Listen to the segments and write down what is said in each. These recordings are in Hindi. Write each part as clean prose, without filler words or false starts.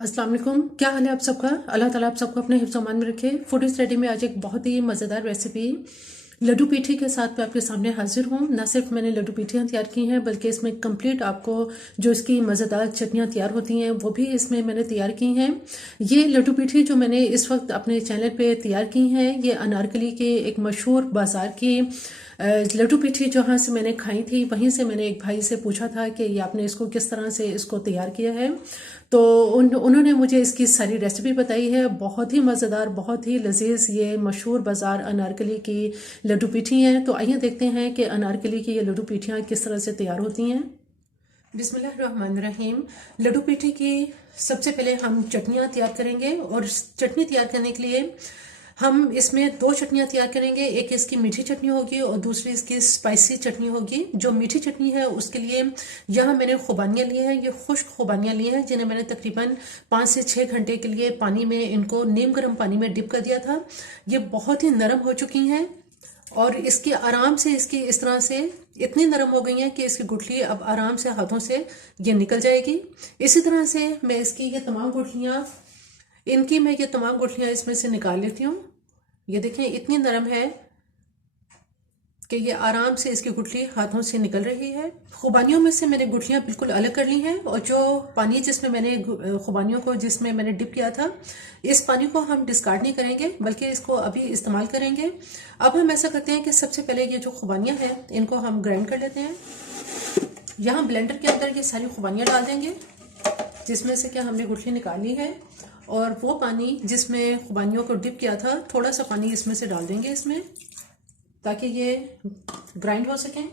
अस्सलाम वालेकुम। क्या हाल है आप सबका? अल्लाह ताला आप सबको अपने हिफ्ज़ अमान में रखे। फूड स्टडी में आज एक बहुत ही मज़ेदार रेसिपी लड्डू पीठी के साथ मैं आपके सामने हाजिर हूँ। न सिर्फ मैंने लड्डू पीठियाँ तैयार की हैं बल्कि इसमें कंप्लीट आपको जो इसकी मज़ेदार चटनियाँ तैयार होती हैं वो भी इसमें मैंने तैयार की हैं। ये लड्डू पीठी जो मैंने इस वक्त अपने चैनल पे तैयार की हैं ये अनारकली के एक मशहूर बाज़ार की लड्डू पीठी जहाँ से मैंने खाई थी वहीं से मैंने एक भाई से पूछा था कि ये आपने इसको किस तरह से इसको तैयार किया है। तो उन्होंने मुझे इसकी सारी रेसिपी बताई है। बहुत ही मज़ेदार, बहुत ही लजीज ये मशहूर बाज़ार अनारकली की लड्डू पीठी हैं। तो आइए देखते हैं कि अनारकली की ये लड्डू पीठियाँ किस तरह से तैयार होती हैं। बिस्मिल्लाहिर्रहमानिर्रहीम। लड्डू पीठी की सबसे पहले हम चटनियाँ तैयार करेंगे और चटनी तैयार करने के लिए हम इसमें दो चटनियाँ तैयार करेंगे। एक इसकी मीठी चटनी होगी और दूसरी इसकी स्पाइसी चटनी होगी। जो मीठी चटनी है उसके लिए यहाँ मैंने खुबानियाँ ली हैं, ये खुश्क खुबानियाँ ली हैं जिन्हें मैंने तकरीबन 5 से 6 घंटे के लिए पानी में इनको नीम गर्म पानी में डिप कर दिया था। ये बहुत ही नरम हो चुकी हैं और इसकी आराम से इसकी इस तरह से इतनी नरम हो गई है कि इसकी गुठली अब आराम से हाथों से ये निकल जाएगी। इसी तरह से मैं इसकी ये तमाम गुठलियाँ इसमें से निकाल लेती हूँ। ये देखें इतनी नरम है कि ये आराम से इसकी गुठली हाथों से निकल रही है। खुबानियों में से मैंने गुठलियाँ बिल्कुल अलग कर ली हैं और जो पानी जिसमें मैंने खुबानियों को जिसमें मैंने डिप किया था इस पानी को हम डिस्कार्ड नहीं करेंगे बल्कि इसको अभी इस्तेमाल करेंगे। अब हम ऐसा करते हैं कि सबसे पहले ये जो खुबानियाँ हैं इनको हम ग्राइंड कर लेते हैं। यहाँ ब्लेंडर के अंदर ये सारी खुबानियाँ डाल देंगे जिसमें से क्या हमने गुठली निकाली है और वो पानी जिसमें खुबानियों को डिप किया था थोड़ा सा पानी इसमें से डाल देंगे इसमें ताकि ये ग्राइंड हो सकें।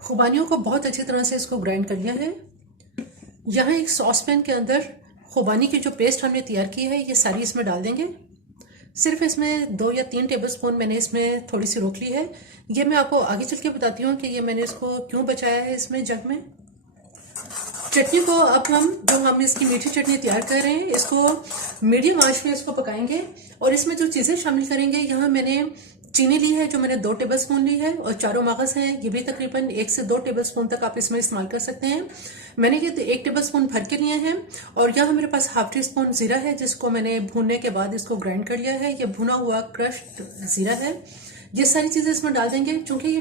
खुबानियों को बहुत अच्छी तरह से इसको ग्राइंड कर लिया है। यहाँ एक सॉस पैन के अंदर खुबानी की जो पेस्ट हमने तैयार की है ये सारी इसमें डाल देंगे। सिर्फ इसमें 2 या 3 टेबलस्पून मैंने इसमें थोड़ी सी रोक ली है। ये मैं आपको आगे चल के बताती हूँ कि ये मैंने इसको क्यों बचाया है इसमें जग में। चटनी को अब हम इसकी मीठी चटनी तैयार कर रहे हैं इसको मीडियम आंच में इसको पकाएंगे और इसमें जो चीज़ें शामिल करेंगे यहाँ मैंने चीनी ली है जो मैंने 2 टेबलस्पून ली है और चारों मगज हैं ये भी तकरीबन 1 से 2 टेबलस्पून तक आप इसमें इस्तेमाल कर सकते हैं। मैंने ये 1 टेबलस्पून भर के लिए हैं और यहाँ मेरे पास हाफ टी स्पून जीरा है जिसको मैंने भूनने के बाद इसको ग्राइंड कर लिया है। ये भुना हुआ क्रश्ड जीरा है। ये सारी चीज़ें इसमें डाल देंगे। चूँकि ये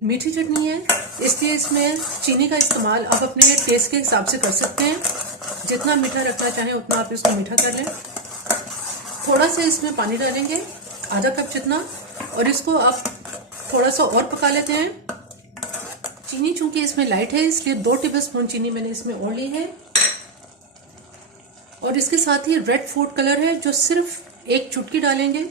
मीठी चटनी है इसलिए इसमें चीनी का इस्तेमाल आप अपने टेस्ट के हिसाब से कर सकते हैं। जितना मीठा रखना चाहें उतना आप इसको मीठा कर लें। थोड़ा सा इसमें पानी डालेंगे आधा कप जितना और इसको आप थोड़ा सा और पका लेते हैं। चीनी चूंकि इसमें लाइट है इसलिए 2 टेबलस्पून चीनी मैंने इसमें और ली है और इसके साथ ही रेड फूड कलर है जो सिर्फ 1 चुटकी डालेंगे।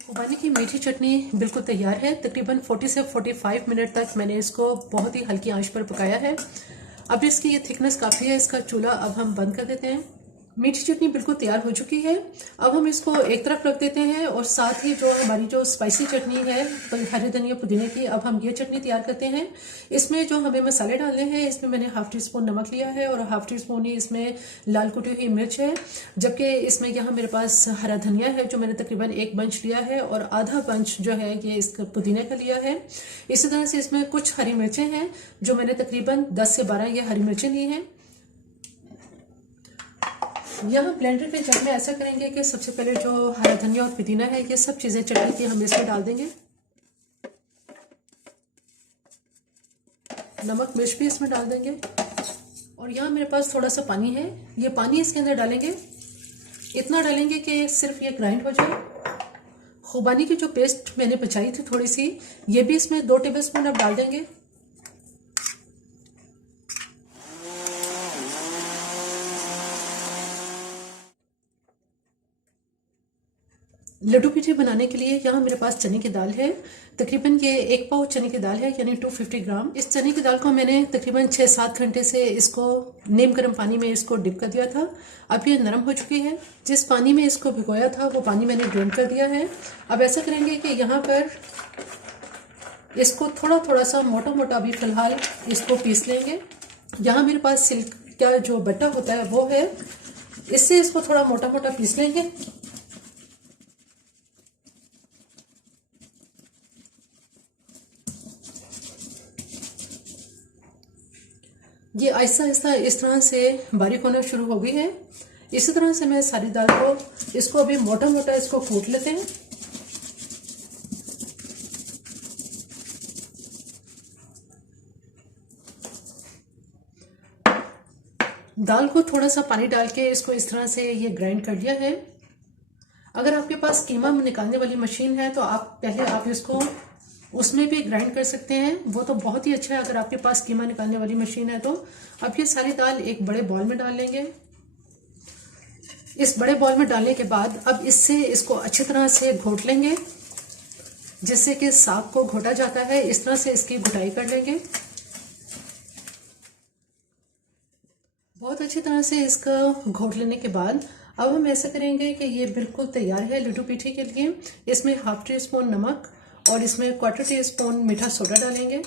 खुबानी की मीठी चटनी बिल्कुल तैयार है। तकरीबन 40 से 45 मिनट तक मैंने इसको बहुत ही हल्की आंच पर पकाया है। अब इसकी ये थिकनेस काफ़ी है। इसका चूल्हा अब हम बंद कर देते हैं। मीठी चटनी बिल्कुल तैयार हो चुकी है। अब हम इसको एक तरफ रख देते हैं और साथ ही जो हमारी जो स्पाइसी चटनी है हरे धनिया पुदीने की अब हम ये चटनी तैयार करते हैं। इसमें जो हमें मसाले डालने हैं इसमें मैंने हाफ टी स्पून नमक लिया है और हाफ टी स्पून ही इसमें लाल कुटी हुई मिर्च है। जबकि इसमें यहाँ मेरे पास हरा धनिया है जो मैंने तकरीबन 1 बंच लिया है और आधा बंच जो है ये इसका पुदीने का लिया है। इसी तरह से इसमें कुछ हरी मिर्चें हैं जो मैंने तकरीबन 10 से 12 ये हरी मिर्चें ली हैं। यहाँ ब्लेंडर के जग में ऐसा करेंगे कि सबसे पहले जो हरा धनिया और पुदीना है ये सब चीज़ें चटनी की हम इसमें डाल देंगे। नमक मिर्च भी इसमें डाल देंगे और यहाँ मेरे पास थोड़ा सा पानी है। ये पानी इसके अंदर डालेंगे। इतना डालेंगे कि सिर्फ ये ग्राइंड हो जाए। खुबानी की जो पेस्ट मैंने बचाई थी थोड़ी सी ये भी इसमें 2 टेबलस्पून अब डाल देंगे। लड्डू पीठी बनाने के लिए यहाँ मेरे पास चने की दाल है। तकरीबन ये 1 पाव चने की दाल है यानी 250 ग्राम। इस चने की दाल को मैंने तकरीबन 6-7 घंटे से इसको नीम गर्म पानी में इसको डिप कर दिया था। अब ये नरम हो चुकी है। जिस पानी में इसको भिगोया था वो पानी मैंने ड्रेन कर दिया है। अब ऐसा करेंगे कि यहाँ पर इसको थोड़ा थोड़ा सा मोटा मोटा अभी फ़िलहाल इसको पीस लेंगे। यहाँ मेरे पास सिल्क का जो बट्टा होता है वो है, इससे इसको थोड़ा मोटा मोटा पीस लेंगे। ये आहिस्ता आहिस्ता इस तरह से बारीक होना शुरू हो गई है। इसी तरह से मैं सारी दाल को इसको अभी मोटा मोटा इसको कूट लेते हैं। दाल को थोड़ा सा पानी डाल के इसको इस तरह से ये ग्राइंड कर लिया है। अगर आपके पास कीमा निकालने वाली मशीन है तो पहले आप इसको उसमें भी ग्राइंड कर सकते हैं, वो तो बहुत ही अच्छा है अगर आपके पास कीमा निकालने वाली मशीन है तो। अब ये सारी दाल एक बड़े बॉल में डाल लेंगे। इस बड़े बॉल में डालने के बाद अब इसको अच्छी तरह से घोट लेंगे, जिससे कि साग को घोटा जाता है इस तरह से इसकी घुटाई कर लेंगे। बहुत अच्छी तरह से इसका घोट लेने के बाद अब हम ऐसा करेंगे कि ये बिल्कुल तैयार है लड्डू पीठी के लिए। इसमें ½ टी स्पून नमक और इसमें ¼ टी स्पून मीठा सोडा डालेंगे।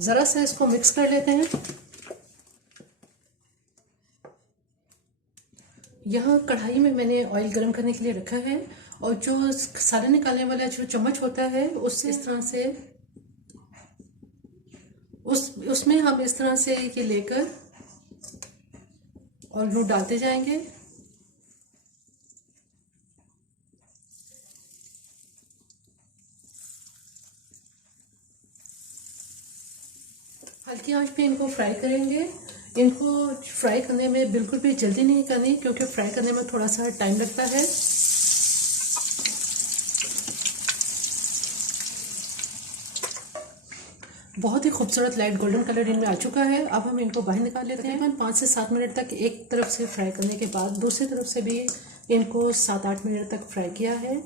ज़रा सा इसको मिक्स कर लेते हैं। यहाँ कढ़ाई में मैंने ऑयल गर्म करने के लिए रखा है और जो सारा निकालने वाला जो चम्मच होता है उससे इस तरह से उसमें हम इस तरह से ये लेकर और लूट डालते जाएंगे। हल्की आंच पे इनको फ्राई करेंगे। इनको फ्राई करने में बिल्कुल भी जल्दी नहीं करनी, क्योंकि फ्राई करने में थोड़ा सा टाइम लगता है। बहुत ही खूबसूरत लाइट गोल्डन कलर इनमें आ चुका है। अब हम इनको बाहर निकाल लेते हैं। तकरीबन 5 से 7 मिनट तक एक तरफ से फ्राई करने के बाद दूसरी तरफ से भी इनको 7-8 मिनट तक फ्राई किया है।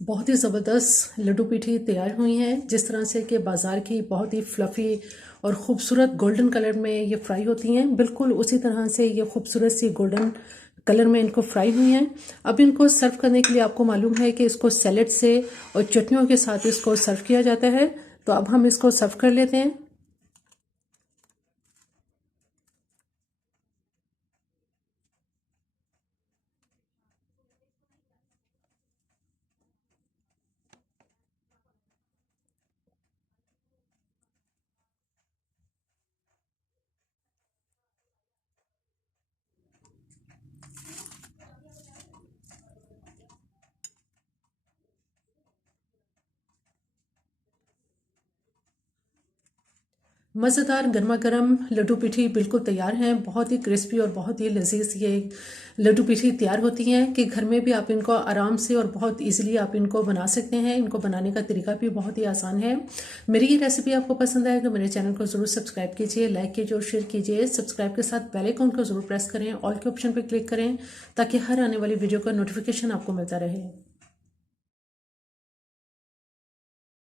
बहुत ही ज़बरदस्त लड्डू पीठी तैयार हुई हैं, जिस तरह से कि बाज़ार की बहुत ही फ्लफ़ी और ख़ूबसूरत गोल्डन कलर में ये फ्राई होती हैं, बिल्कुल उसी तरह से ये खूबसूरत सी गोल्डन कलर में इनको फ्राई हुई हैं। अब इनको सर्व करने के लिए आपको मालूम है कि इसको सैलेड से और चटनियों के साथ इसको सर्व किया जाता है। तो अब हम इसको सर्व कर लेते हैं। मज़ेदार गर्मा गर्म लड्डू पीठी बिल्कुल तैयार हैं। बहुत ही क्रिस्पी और बहुत ही लजीज ये लड्डू पीठी तैयार होती हैं कि घर में भी आप इनको आराम से और बहुत इजीली आप इनको बना सकते हैं। इनको बनाने का तरीका भी बहुत ही आसान है। मेरी ये रेसिपी आपको पसंद आए तो मेरे चैनल को ज़रूर सब्सक्राइब कीजिए, लाइक कीजिए और शेयर कीजिए। सब्सक्राइब के साथ बेल आइकन को ज़रूर प्रेस करें, ऑल के ऑप्शन पर क्लिक करें, ताकि हर आने वाली वीडियो का नोटिफिकेशन आपको मिलता रहे।